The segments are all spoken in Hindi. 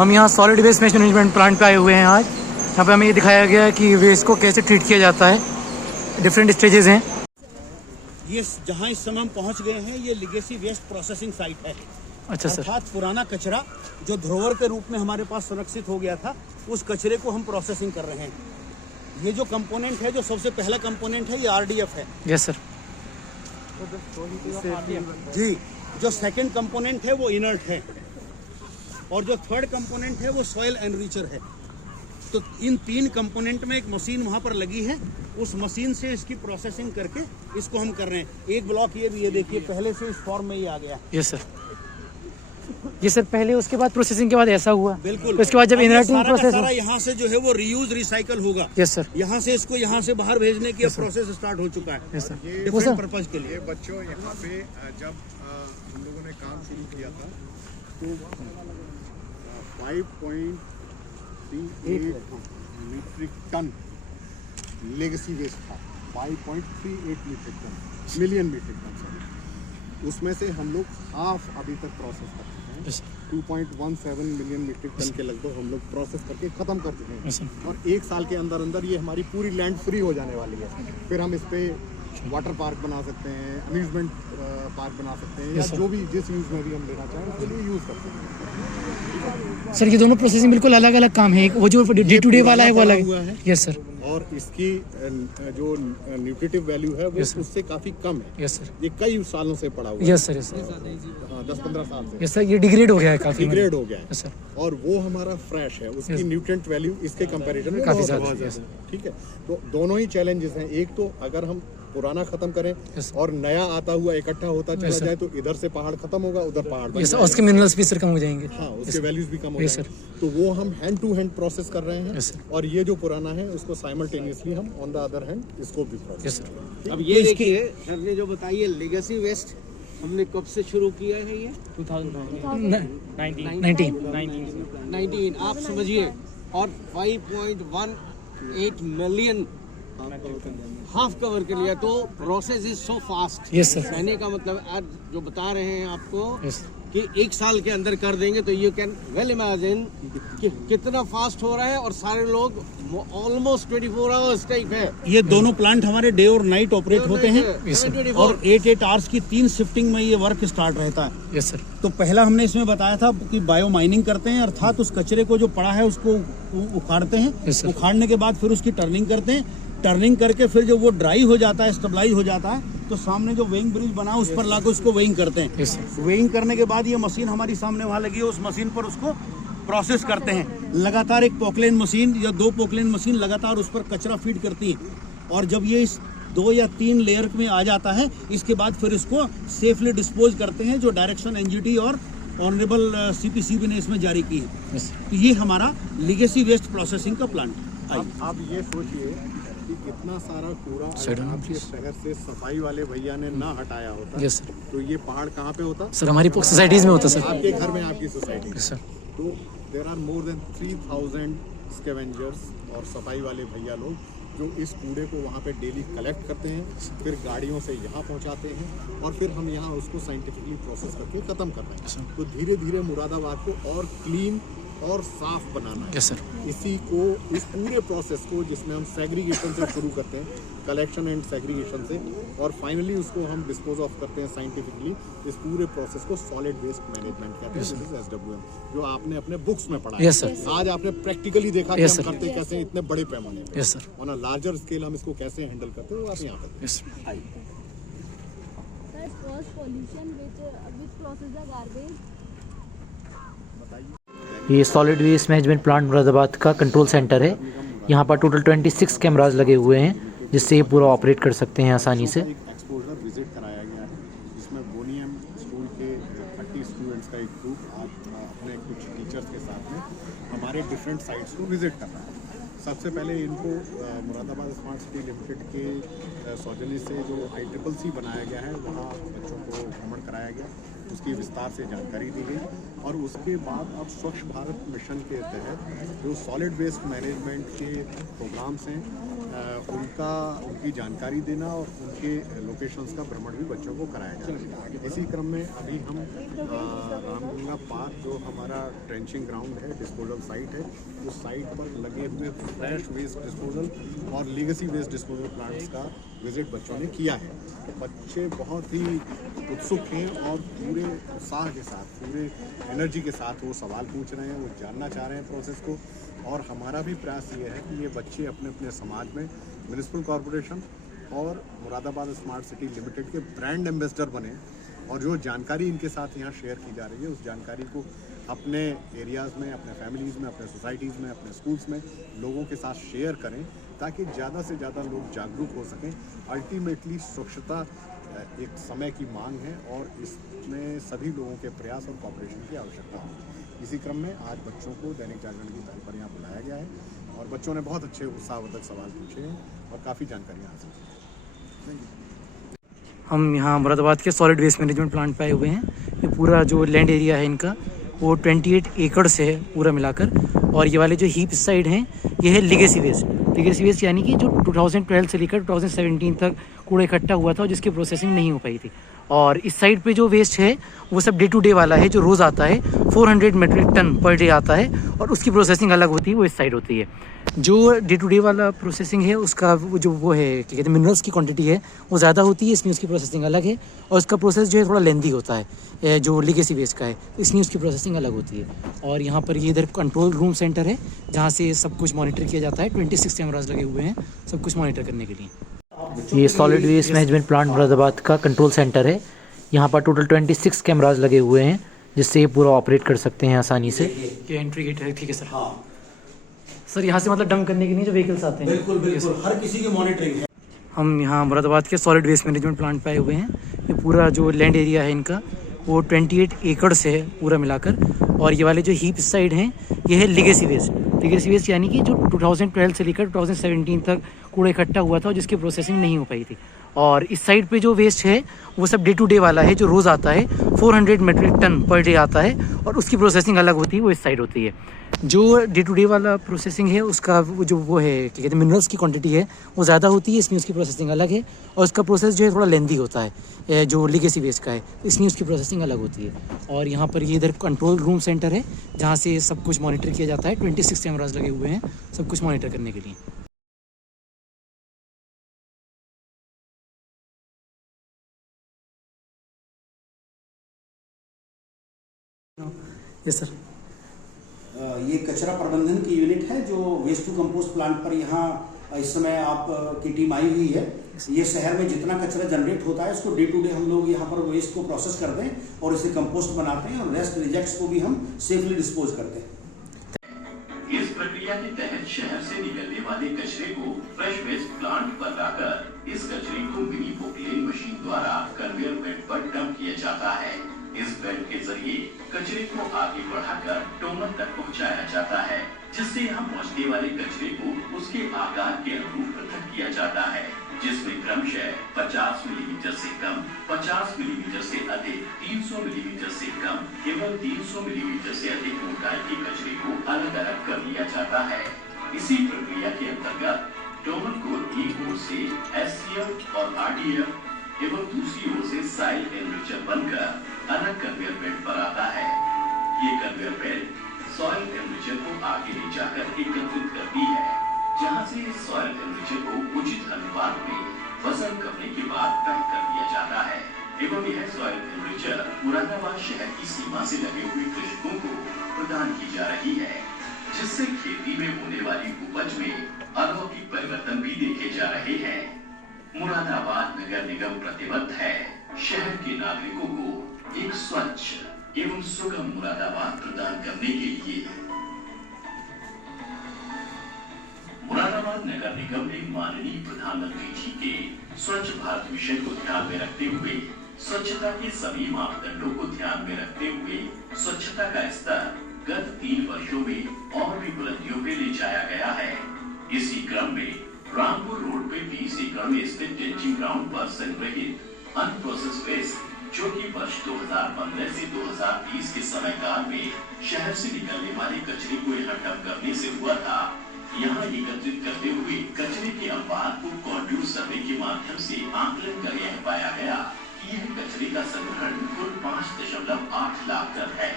हम यहाँ सॉलिड वेस्ट मैनेजमेंट प्लांट पे आए हुए हैं आज। यहाँ पे हमें ये दिखाया गया है कि वेस्ट को कैसे ट्रीट किया जाता है, डिफरेंट स्टेजेस हैं। ये जहाँ इस समय हम पहुँच गए हैं, ये लीगेसी वेस्ट प्रोसेसिंग साइट है। अच्छा सर। अर्थात पुराना कचरा जो धरोहर के रूप में हमारे पास संरक्षित हो गया था, उस कचरे को हम प्रोसेसिंग कर रहे हैं। ये जो कंपोनेंट है, जो सबसे पहला कंपोनेंट है, ये RDF है। Yes sir. जी, जो सेकंड कंपोनेंट है वो इनर्ट है, और जो थर्ड कंपोनेंट है वो सॉइल एनरिचर है। तो इन 3 कंपोनेंट में एक मशीन वहाँ पर लगी है, उस मशीन से इसकी प्रोसेसिंग करके इसको हम कर रहे हैं। एक ब्लॉक ये भी है, देखिए पहले से इस फॉर्म में ही आ गया। Yes sir. ये सर पहले, उसके बाद प्रोसेसिंग के बाद ऐसा हुआ। बिल्कुल। तो इसके बाद जब इनर्टिंग प्रोसेस सारा यहाँ से जो है वो रीयूज रिसाइकल होगा। Yes sir. यहाँ से इसको यहाँ से बाहर भेजने की प्रोसेस स्टार्ट हो चुका है। Yes sir. डिफरेंट पर्पज के लिए। बच्चों यहाँ पे जब हम लोगों ने काम शुरू किया था तो 5.38 मीट्रिक टन लेगेसी वेस्ट था। 5.38 metric ton, million metric ton sorry. उसमें से हम लोग हाफ अभी तक प्रोसेस कर चुके हैं। 2.17 मिलियन मीट्रिक टन के लगभग हम लोग प्रोसेस करके ख़त्म कर चुके हैं। और 1 साल के अंदर अंदर ये हमारी पूरी लैंड फ्री हो जाने वाली है। फिर हम इस पर वाटर पार्क बना सकते हैं, अम्यूजमेंट पार्क बना सकते हैं, या जो भी जिस यूज़ में भी हम लेना चाहें उसके लिए यूज़ कर सकते हैं। सर ये दोनों प्रोसेसिंग बिल्कुल अलग अलग काम है। वो जो डे टू डे वाला है वो अलग है। Yes sir. और इसकी जो न्यूट्रिटिव वैल्यू है वो उससे काफ़ी कम है। Yes sir. ये कई सालों से पड़ा हुआ है। Yes sir. Yes sir. 10-15 साल से। Yes sir. ये डिग्रेड हो गया है काफ़ी। डिग्रेड हो गया है। Yes sir. और वो हमारा फ्रेश है, उसकी न्यूट्रिएंट वैल्यू इसके कंपैरिजन में काफ़ी बहुत ज़्यादा है। ठीक है। तो दोनों ही चैलेंजेस हैं। एक तो अगर हम पुराना खत्म करें और नया आता हुआ इकट्ठा होता चला जाए तो इधर से पहाड़ खत्म होगा, उधर पहाड़ बन जाएगा। उसके मिनरल्स भी सर कम हो जाएंगे। हाँ, उसके वैल्यूज भी कम हो जाएंगे। तो वो हम हैंड टू हैंड प्रोसेस कर रहे हैं। और ये जो पुराना है उसको साइमल्टेनियसली हम ऑन द अदर हैंड इसको भी प्रोसेस। अब ये देखिए सर ने जो बताइए लेगेसी वेस्ट हमने कब से शुरू किया है? ये 2019 आप समझिए। और 5.18 मिलियन हाफ कवर के लिए, तो process is so fast. Yes sir. कहने का मतलब आज जो बता रहे हैं आपको कि 1 साल के अंदर कर देंगे, तो यू कैन वेल इमेजिन कि कितना फास्ट हो रहा है। और सारे लोग ऑलमोस्ट 24 आवर्स टाइप है। ये दोनों प्लांट हमारे डे और नाइट ऑपरेट होते हैं, और 8 आवर्स की 3 शिफ्टिंग में ये वर्क स्टार्ट रहता है। Yes sir. तो पहला हमने इसमें बताया था कि बायो माइनिंग करते हैं, अर्थात उस कचरे को जो पड़ा है उसको उखाड़ते हैं। उखाड़ने के बाद फिर उसकी टर्निंग करते हैं। टर्निंग करके फिर जब वो ड्राई हो जाता है, स्टेबलाइज हो जाता है, तो सामने जो वेइंग ब्रिज बना उस पर लाकर उसको वेइंग करते हैं। वेइंग करने के बाद ये मशीन हमारी सामने वहाँ लगी है, उस मशीन पर उसको प्रोसेस करते हैं। लगातार एक पोकलेन मशीन या 2 पोकलेन मशीन लगातार उस पर कचरा फीड करती है। और जब ये इस 2 या 3 लेयर में आ जाता है, इसके बाद फिर इसको सेफली डिस्पोज करते हैं, जो डायरेक्शन NGT और ऑनरेबल CPCB ने इसमें जारी की है। तो ये हमारा लीगेसी वेस्ट प्रोसेसिंग का प्लांट। आप ये सोचिए कि कितना सारा कूड़ा आपके शहर से सफाई वाले भैया ने ना हटाया होता। Yes sir. तो ये पहाड़ कहाँ पे होता? सर हमारी सोसाइटीज में होता सर। आपके घर में, आपकी सोसाइटी। सर। तो there are more than 3000 scavengers और सफाई वाले भैया लोग जो इस कूड़े को वहाँ पे डेली कलेक्ट करते हैं, फिर गाड़ियों से यहाँ पहुँचाते हैं, और फिर हम यहाँ उसको साइंटिफिकली प्रोसेस करके ख़त्म कर रहे हैं। तो धीरे धीरे मुरादाबाद को और क्लीन और साफ बनाना है। Yes sir. इसी को, इस पूरे प्रोसेस को, जिसमें हम सेग्रीगेशन से शुरू करते हैं, कलेक्शन एंड सेग्रीगेशन से, और फाइनली उसको हम डिस्पोज ऑफ करते हैं साइंटिफिकली। इस पूरे प्रोसेस को सॉलिड वेस्ट मैनेजमेंट कहते हैं, दिस इज SWM, जो आपने अपने बुक्स में पढ़ा है। Yes sir. आज आपने प्रैक्टिकली देखा कि हम करते कैसे हैं इतने बड़े पैमाने पर। Yes sir. On a larger scale हम इसको कैसे हैंडल करते हैं, वो आप यहाँ पर। यस। ये solid waste management plant Moradabad का कंट्रोल सेंटर है। यहाँ पर टोटल 26 कैमराज लगे हुए हैं, जिससे ये पूरा ऑपरेट कर सकते हैं आसानी से। एक्सपोजर विजिट कराया गया है, जिसमें बोनियम स्कूल के 30 स्टूडेंट्स का एक ग्रुप अपने कुछ टीचर्स के साथ में हमारे डिफरेंट साइट्स को विजिट कर रहा है। सबसे पहले इनको मुरादाबाद स्मार्ट सिटी लिमिटेड के सौजन्य से जो ICCC बनाया गया है, वहाँ बच्चों को भ्रमण कराया गया, उसकी विस्तार से जानकारी दी गई। और उसके बाद अब स्वच्छ भारत मिशन के तहत जो सॉलिड वेस्ट मैनेजमेंट के प्रोग्राम्स हैं उनकी जानकारी देना और उनके लोकेशंस का भ्रमण भी बच्चों को कराया जा रहा है। इसी क्रम में अभी हम रामगंगा पार्क जो हमारा ट्रेंचिंग ग्राउंड है, डिस्पोजल साइट है, उस साइट पर लगे हुए फ्रेश वेस्ट डिस्पोजल और लीगेसी वेस्ट डिस्पोजल प्लांट्स का विजिट बच्चों ने किया है। बच्चे बहुत ही उत्सुक हैं और पूरे उत्साह के साथ, पूरे एनर्जी के साथ वो सवाल पूछ रहे हैं, वो जानना चाह रहे हैं प्रोसेस को। और हमारा भी प्रयास ये है कि ये बच्चे अपने अपने समाज में म्युनिसिपल कॉरपोरेशन और मुरादाबाद स्मार्ट सिटी लिमिटेड के ब्रांड एम्बेसडर बने और जो जानकारी इनके साथ यहाँ शेयर की जा रही है उस जानकारी को अपने एरियाज़ में, अपने फैमिलीज़ में, अपने सोसाइटीज़ में, अपने स्कूल्स में लोगों के साथ शेयर करें ताकि ज़्यादा से ज़्यादा लोग जागरूक हो सकें। अल्टीमेटली स्वच्छता एक समय की मांग है और इसमें सभी लोगों के प्रयास और कॉपरेशन की आवश्यकता है। इसी क्रम में आज बच्चों को दैनिक जागरण की पहल पर यहाँ बुलाया गया है और बच्चों ने बहुत अच्छे उत्साहवर्धक सवाल पूछे हैं और काफ़ी जानकारियाँ हासिल की हैं। हम यहाँ मुरादाबाद के सॉलिड वेस्ट मैनेजमेंट प्लांट पे आए हुए हैं। ये पूरा जो लैंड एरिया है इनका वो 28 एकड़ से है पूरा मिलाकर, और ये वाले जो हीप साइड हैं ये है लीगेसी वेस्ट यानी कि जो 2012 से लेकर 2017 तक कूड़ा इकट्ठा हुआ था और जिसकी प्रोसेसिंग नहीं हो पाई थी। और इस साइड पे जो वेस्ट है वो सब डे टू डे वाला है, जो रोज़ आता है 400 मेट्रिक टन पर डे आता है और उसकी प्रोसेसिंग अलग होती है, वो इस साइड होती है। जो डे टू डे वाला प्रोसेसिंग है उसका वो है क्या कहते हैं, मिनरल्स की क्वांटिटी है वो ज़्यादा होती है, इसमें उसकी प्रोसेसिंग अलग है। और उसका प्रोसेस जो है थोड़ा लेंदी होता है जो लीगेसी वेस्ट का है, इसमें उसकी प्रोसेसिंग अलग होती है। और यहाँ पर ये इधर कंट्रोल रूम सेंटर है जहाँ से सब कुछ मॉनिटर किया जाता है। 26 कैमराज लगे हुए हैं सब कुछ मॉनिटर करने के लिए। ये solid waste management plant Moradabad का कंट्रोल सेंटर है। यहाँ पर टोटल 26 कैमराज लगे हुए हैं जिससे ये पूरा ऑपरेट कर सकते हैं आसानी से। ये एंट्री गेट है, ठीक है सर। हाँ सर यहाँ से मतलब डंप करने के लिए जो व्हीकल्स आते हैं। बिल्कुल बिल्कुल, हर किसी की मॉनिटरिंग है। हम यहाँ मुरादाबाद के सॉलिड वेस्ट मैनेजमेंट प्लांट पे आए हुए हैं। ये पूरा जो लैंड एरिया है इनका वो 28 एकड़ से है पूरा मिलाकर, और ये वाले जो हीप साइड हैं ये है लीगेसी वेस्ट यानी कि जो 2012 से लेकर 2017 तक कूड़ा इकट्ठा हुआ था और जिसकी प्रोसेसिंग नहीं हो पाई थी। और इस साइड पे जो वेस्ट है वो सब डे टू डे वाला है, जो रोज़ आता है 400 मेट्रिक टन पर डे आता है और उसकी प्रोसेसिंग अलग होती है, वो इस साइड होती है। जो डे टू डे वाला प्रोसेसिंग है उसका वो है क्या कहते हैं, मिनरल्स की क्वांटिटी है वो ज़्यादा होती है, इसमें उसकी प्रोसेसिंग अलग है। और उसका प्रोसेस जो है थोड़ा लेंदी होता है जो लीगेसी वेस्ट का है, इसमें उसकी प्रोसेसिंग अलग होती है। और यहाँ पर ये इधर कंट्रोल रूम सेंटर है जहाँ से सब कुछ मॉनिटर किया जाता है। 26 कैमराज लगे हुए हैं सब कुछ मॉनिटर करने के लिए। Yes sir. ये कचरा प्रबंधन की यूनिट है जो वेस्ट टू कंपोस्ट प्लांट पर यहाँ इस समय आप की टीम आई हुई है। ये शहर में जितना कचरा जनरेट होता है उसको डे टू डे हम लोग यहाँ पर वेस्ट को प्रोसेस करते हैं और इसे कंपोस्ट बनाते हैं और रेस्ट रिजेक्ट्स को भी हम सेफली डिस्पोज करते हैं। इस प्रक्रिया के तहत शहर से निकलने वाले कचरे को फ्रेश वेस्ट प्लांट पर लाकर इस कचरे को मिनी पोकलेन मशीन द्वारा कन्वेयर बेल्ट पर डंप किया जाता है। इस बेल्ट के जरिए कचरे को आगे बढ़ाकर टोमन तक पहुंचाया जाता है, जिससे यहाँ पहुंचने वाले कचरे को उसके आकार के अनुरूप पृथक किया जाता है, जिसमें क्रमशः 50 मिलीमीटर से कम, 50 मिलीमीटर से अधिक, 300 मिलीमीटर से कम एवं 300 मिलीमीटर से अधिक मोटाई के कचरे को अलग अलग कर लिया जाता है। इसी प्रक्रिया के अंतर्गत टोमन को एक ओर से SCF और RDF एवं दूसरी ओर से साइल एनरिचर बनकर अलग कन्वेयर बेल्ट पर आता है। ये कन्वेयर बेल्ट सॉइल एनरिचर को आगे ले जाकर एकत्रित करती है, जहां से सॉइल एनरिचर को उचित अनुपात में वजन करने के बाद पैक कर दिया जाता है एवं यह सॉइल एनरिचर मुरादाबाद शहर की सीमा से लगे हुए कृषकों को प्रदान की जा रही है, जिससे खेती में होने वाली उपज में अलौकिक परिवर्तन भी देखे जा रहे हैं। मुरादाबाद नगर निगम प्रतिबद्ध है शहर के नागरिकों को एक स्वच्छ एवं सुगम मुरादाबाद प्रदान करने के लिए। मुरादाबाद नगर निगम ने माननीय प्रधानमंत्री जी के स्वच्छ भारत मिशन को ध्यान में रखते हुए स्वच्छता के सभी मापदंडों को ध्यान में रखते हुए स्वच्छता का स्तर गत 3 वर्षों में और भी बुलंदियों पे ले जाया गया है। इसी क्रम में रामपुर रोड पे 20 एकड़ में स्थित टेंचिंग ग्राउंड पर संग्रहित अनप्रोसेस्ड वेस्ट जो कि वर्ष 2015 से 2030 के समय काल में शहर से निकलने वाले कचरे को यहाँ डंप करने से हुआ था। यहाँ एकत्रित करते हुए कचरे के अनुपात को कॉन्ड्यूस सर्वे के माध्यम से आकलन कर यह पाया गया कि यह कचरे का संग्रहण कुल 5.8 लाख टन है।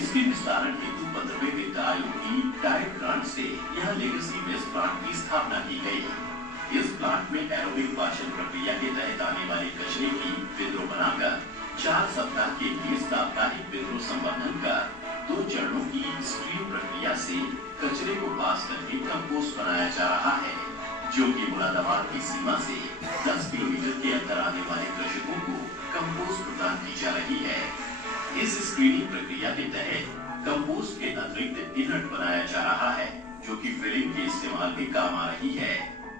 इसके विस्तारण हेतु 15वें वित्त आयोग की डायरेक्ट ग्रांट से यहाँ लेगेसी वेस्ट प्लांट की स्थापना की गई। इस प्लांट में एरोबिक पाचन प्रक्रिया के तहत आने वाले कचरे की विद्रोह बनाकर 4 सप्ताह के लिए साप्ताहिक विद्रोह संवर्धन कर 2 चरणों की स्ट्रीम प्रक्रिया से कचरे को पास करके कंपोस्ट बनाया जा रहा है, जो कि मुरादाबाद की सीमा से 10 किलोमीटर के अंदर आने वाले कृषकों को कंपोस्ट प्रदान की जा रही है। इस स्क्रीनिंग प्रक्रिया के तहत कंपोस्ट के अतिरिक्त इनर्ट बनाया जा रहा है, जो कि फिलिंग के इस्तेमाल में काम आ रही है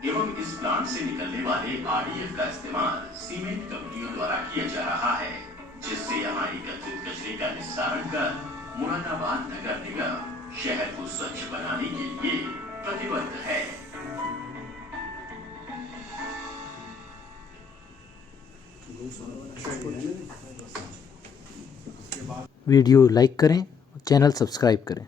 एवं इस प्लांट से निकलने वाले RDF का इस्तेमाल सीमेंट कंपनियों द्वारा किया जा रहा है, जिससे यहाँ एकत्रित कचरे का निस्तारण कर मुरादाबाद नगर निगम शहर को स्वच्छ बनाने के लिए प्रतिबद्ध है। वीडियो लाइक करें, चैनल सब्सक्राइब करें।